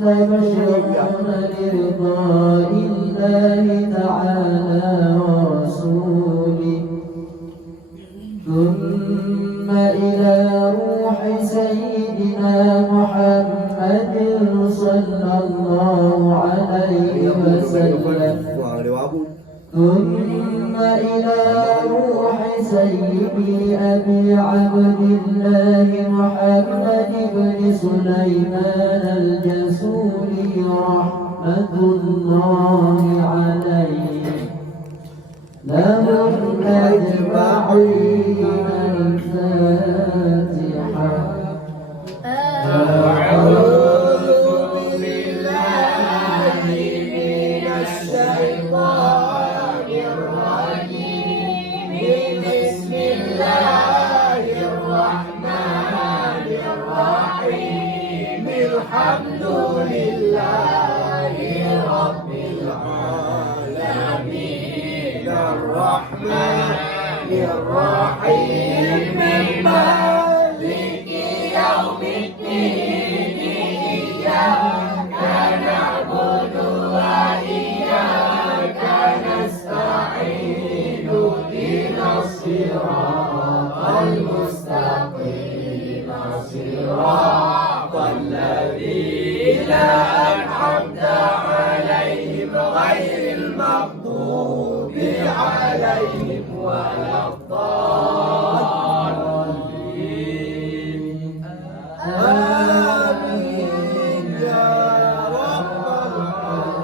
يستبشرون برضاء الله تعالى ورسوله ثم إلى روح سيدنا محمد صلى الله عليه وسلم ثم إلى روح سيدي أبي عبد الله محمد بن سليمان الجسولي رحمة الله عليه لهم أجمعين الفاتحة. أعوذ بالله من الشيطان الرجيم بسم الله الرحمن الرحيم الحمد لله رب العالمين الرحمن الرحيم مالك يوم الدين إياك نعبد وإياك نستعين اهدنا الصراط المستقيم صراط الذين أنعمت عليهم غير المغضوب عليهم ولا الضالين آمين يا رب العالمين.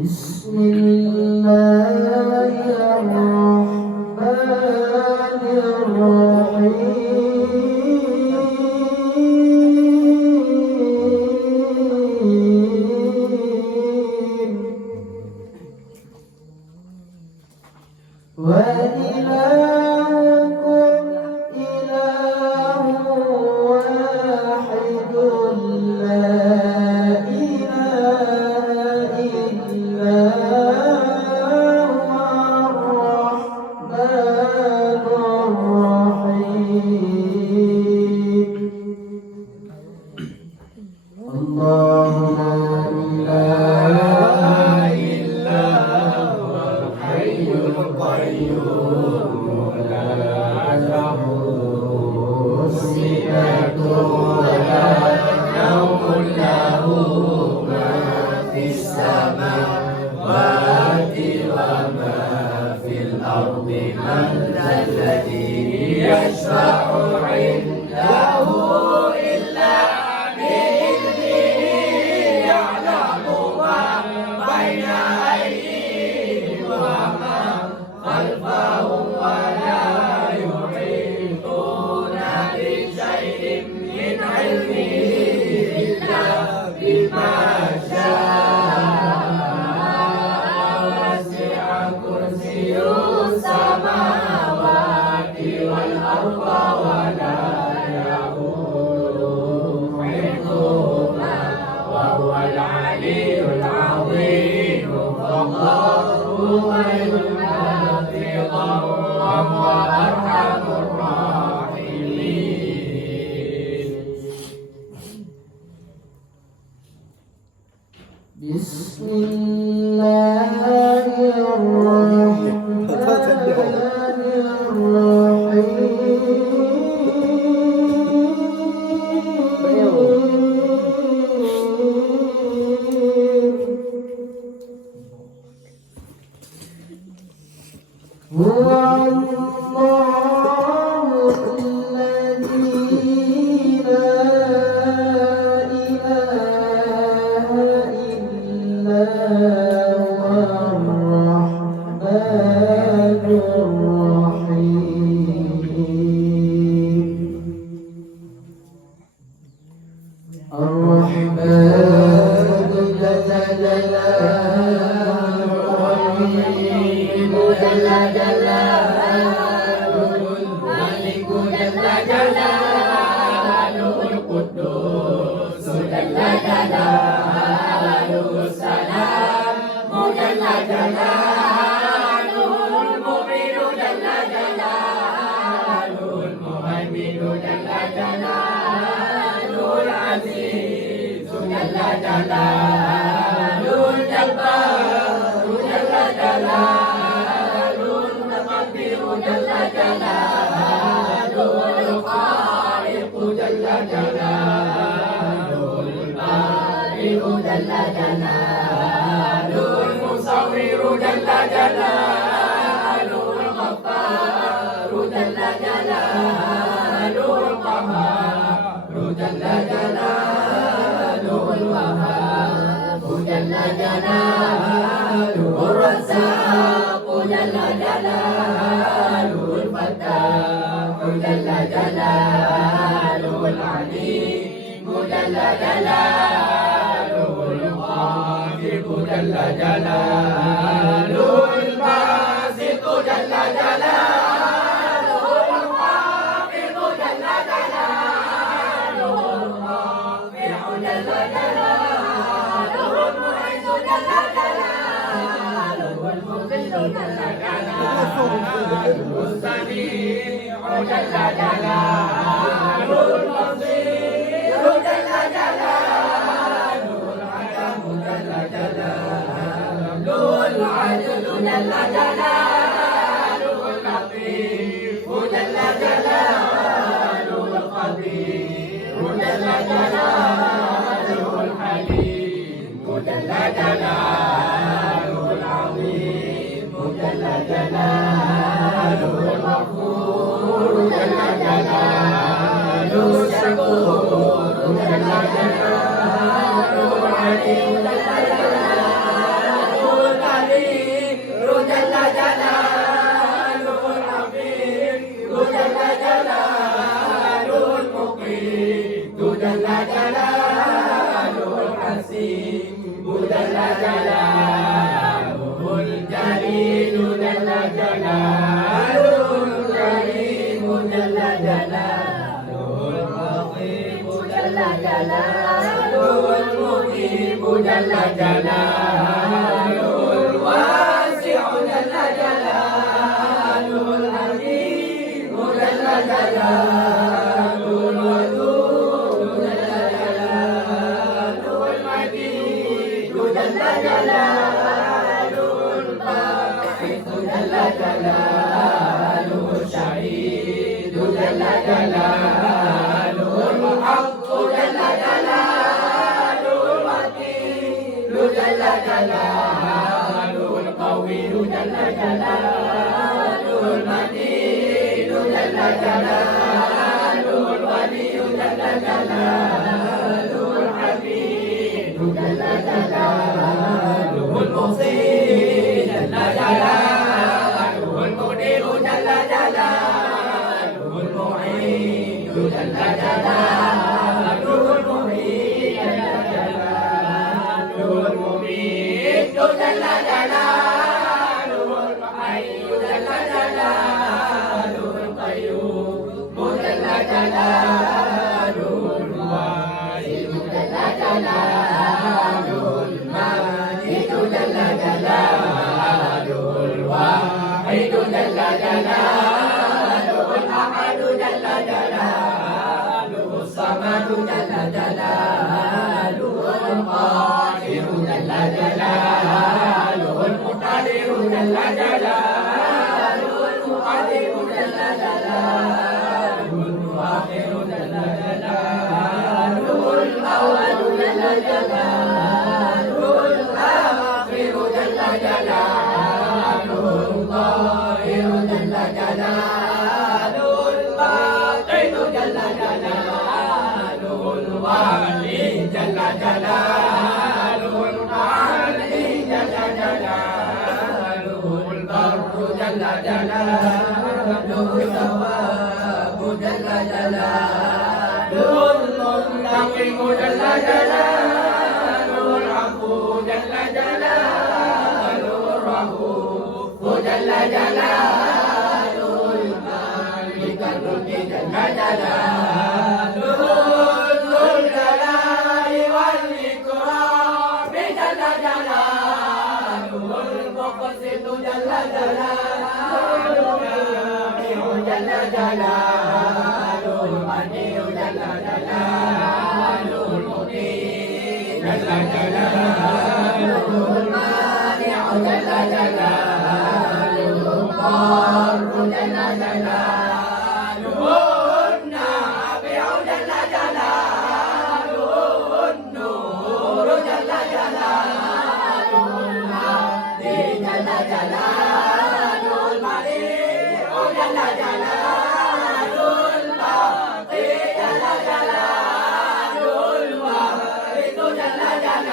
بسم الله الرحمن الرحيم وإلهكم إله واحد لا إله إلا هو الرحمن الرحيم. الله لا إله إلا هو الحي القيوم لا تأخذه سنة ولا نوم له ما في السماوات وما في الأرض من ذا الذي يشفع عنده إلا بإذنه يعلم ما بين أيديهم وما خلفهم ولا يحيطون بشيء من علمه إلا بما شاء وسع كرسيه السماوات والأرض ولا يؤوده حفظهما وهو العلي العظيم. فالله خير حافظا وهو أرحم الراحمين. بسم الله الرحمن الرحيم المهيمن جل جلاله العزيز جل جلاله الجبار جل جلاله المتكبر جل جلاله الخالق جل جلاله البارئ جل جلاله المصور جل جلاله الغفار جل جلاله القهار جل جلاله الوهاب جل جلاله الرزاق جل جلاله الفتاح جل جلاله العليم جل جلاله الغافر جل جلاله الباسط جل جلاله الخافض جل جلاله الرافع جل جلاله المعز جل جلاله المذل جل جلاله السميع جل جلاله البصير جل جلاله الحكم جل جلاله العدل جل جلاله اللطيف جل جلاله الخبير جل جلاله الحليم جل جلاله العظيم جل جلاله الغفور جل جلاله الشكور جل جلاله العليم جل جلاله الكبير جل جلاله الحفيظ جل جلاله المقيم جل جلاله الحسيب جل جلاله الجليل جل جلاله الكريم جل جلاله الرقيب جل جلاله المجيب جل جلاله الواسع جل جلاله الحكيم جل جلاله الودود جل جلاله المجيد جل جلاله الباعث جل جلاله الشهيد جل جلاله الحق جل جلاله الوكيل جل جلاله القوي جل جلاله المتين جل جلاله الولي جل جلاله الحميد جل جلاله المحصي جل جلاله المدير جل جلاله المعين جل جلاله المحيي جل جلاله المميت جل جلاله الحي جل جلاله القيوم جل جلاله الواحد جل جلاله الماجد جل جلاله الواحد جل جلاله الأحد جل جلاله الصمد جل جلاله القاهر جل جلاله المقتدر جل جلاله المقدم جل جلاله المؤخر جل جلاله الأول جل جلاله الآخر جل جلاله الظاهر جل جلاله الباطن جل جلاله الوالي جل جلاله المعلي جل جلاله البر جل جلاله الثواب جل جلاله المنتقم جل جلاله العفو جل جلاله الرؤوف جل جلاله المالك الملك جل جلاله ذو الجلال والإكرام جل جلاله المقسط جل جلاله جل جلاله Dalalul Mukminin Dalalul Mani' Dalalul Darul Dalalul Nafi'u Dalalul Nur Dalalul Hadi Dalalul Mali'u Dalalul Baqi Dalalul Warithu Dalalul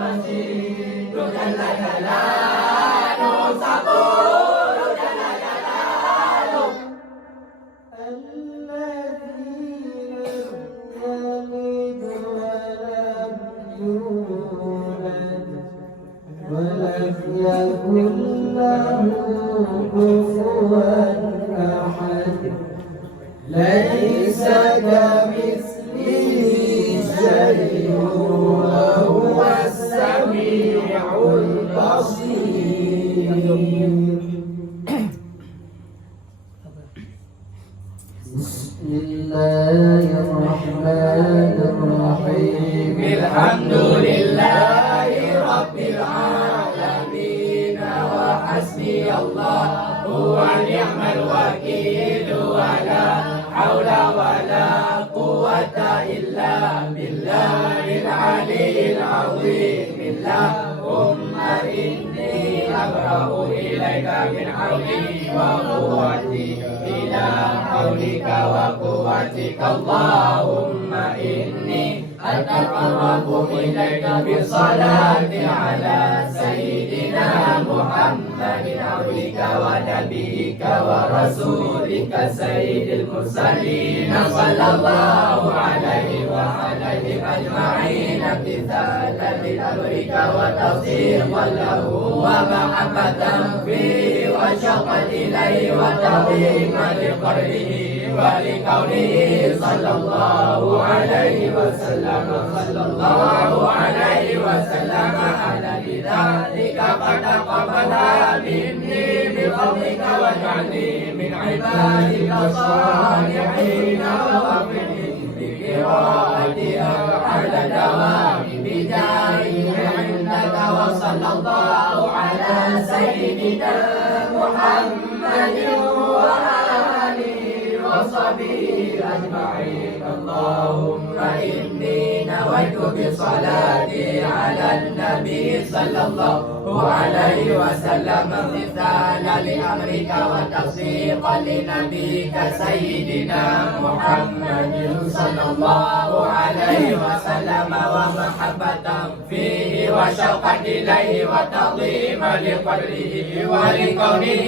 Rashid Dalalul Sabur Dalalul ولم يكن له كفوا أحد ليس كمثله شيء وهو السميع البصير بسم الله الرحمن الرحيم الحمد لله رب العالمين وحسبي الله ونعم الوكيل ولا حول ولا قوة إلا بالله العلي العظيم اللهم إني أبرأ إليك من حولي وقوتي إلى حولك وقوتك اللهم إني أتقرب إليك بالصلاة على سيدنا محمد عبدك ونبيك ورسولك سيد المرسلين صلى الله عليه وعليهم أجمعين امتثالا لأمرك وتصديقا له ومحبة فيه وشوقا إليه وتعظيما لقربه ولقوله صلى الله عليه وسلم صلى الله عليه وسلم على بذلك فتقبلها مني بفضلك واجعلني من عبادك الصالحين ووفقني بقراءتها على دوام بدايه عندك وصلى الله على سيدنا محمد وآله وصحبه أجمعين اللهم إني نويت بصلاتي على النبي صلى الله عليه وسلم امتثالا لأمرك وتصديقا لنبيك سيدنا محمد صلى الله عليه وسلم ومحبة فيه وشوقا إليه وتعظيما لقدره ولكونه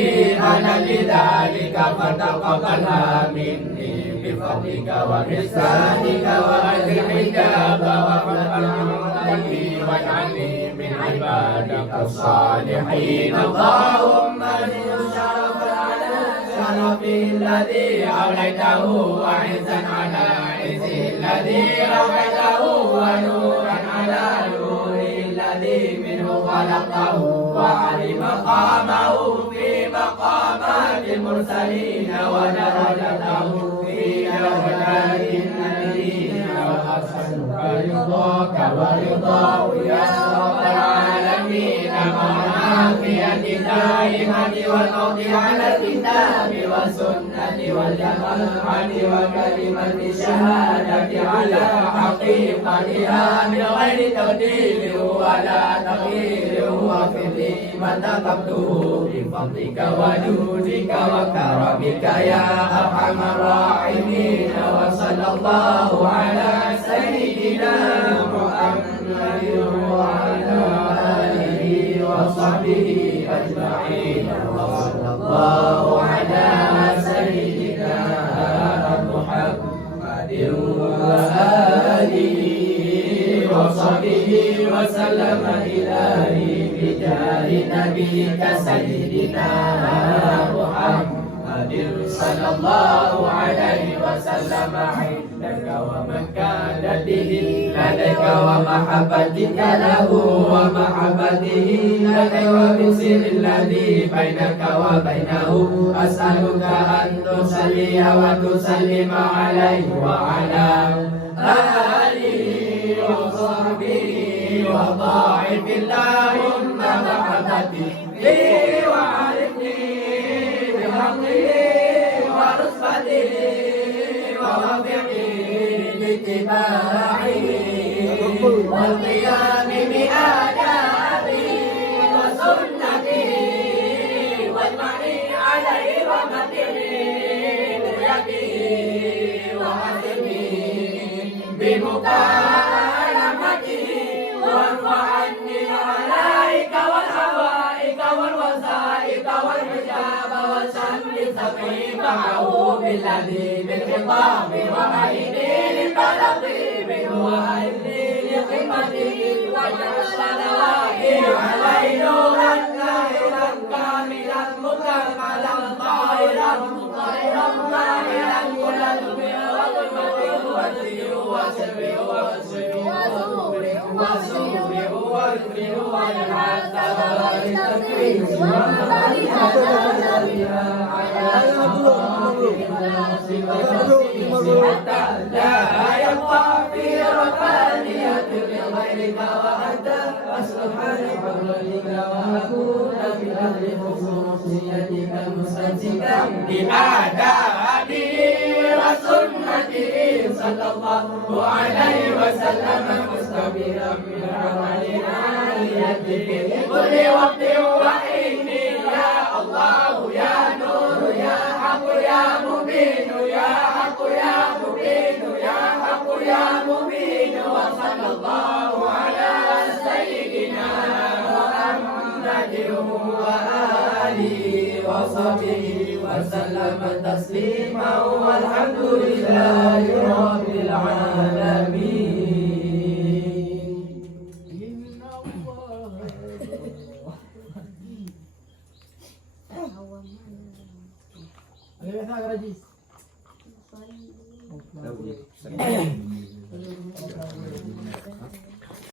أنا لذلك فتقبلها مني بفضلك وبإحسانك وأجر الحجاب وفضلك واجعلني من عبادك الصالحين اللهم شرف على شرف الذي أوليته وعزا على عز الذي رفعته ونورا على نور الذي منه خلقته وعلي مقامه في مقامات المرسلين ودرجته في درجات النبيين وأسألك رضاك ورضاه يا رب العالمين مع العافية دائما والموت على الكتاب والسنة والجماعة وكلمة الشهادة على حقيقتها من غير تبديل ولا تغيير واغفر لي ما تقبته بفضلك وجودك وكرمك يا أرحم الراحمين وصلى الله على سيدنا محمد وعلى آله وصحبه أجمعين وصلى الله على سيدنا محمد وآله وصحبه وسلم إلهي بجاه نبيك سيدنا محمد صلى الله عليه وسلم عندك ومكانته لديك ومحبتك له ومحبته لديك وبالسر الذي بينك وبينه أسألك أن تصلي وتسلم عليه وعلى آله وصحبه وضاعف اللهم محبتي لي وعرفني بحقه ورتبته ووفقه لاتباعه والقيام بآدابه وسنته واجمعي عليه رحمته برؤيته وحسبه بمكالمته وارفع عني العلائك والهوائك والوسائك والحجاب وشمل سمعي معه بالذي بالخطاب وعيني للتلقي منه وعيني لقمته واجعل صلواتي عليه نورا ظاهرا كاملا مكملا طاهرا مطهرا ظاهرا كل ذنب وظلمته وجهه وسره وبصره وسوره ورده وجعل ثواب التكريم حتى لا يبقى في ربانية لغيرك وأنت سبحانك وبحمدك وأكون من أهل خصوصيتك مستمسكا بآدابه وسنته صلى الله عليه وسلم مستبرا من عمل عاليته في كل وقت وحين يا الله يا نور يا حق يا مبين يا حق يا مبين يا حق يا مبين وصلى الله على سيدنا محمد وآله وصحبه وسلم تسليما والحمد لله رب العالمين. Tahu.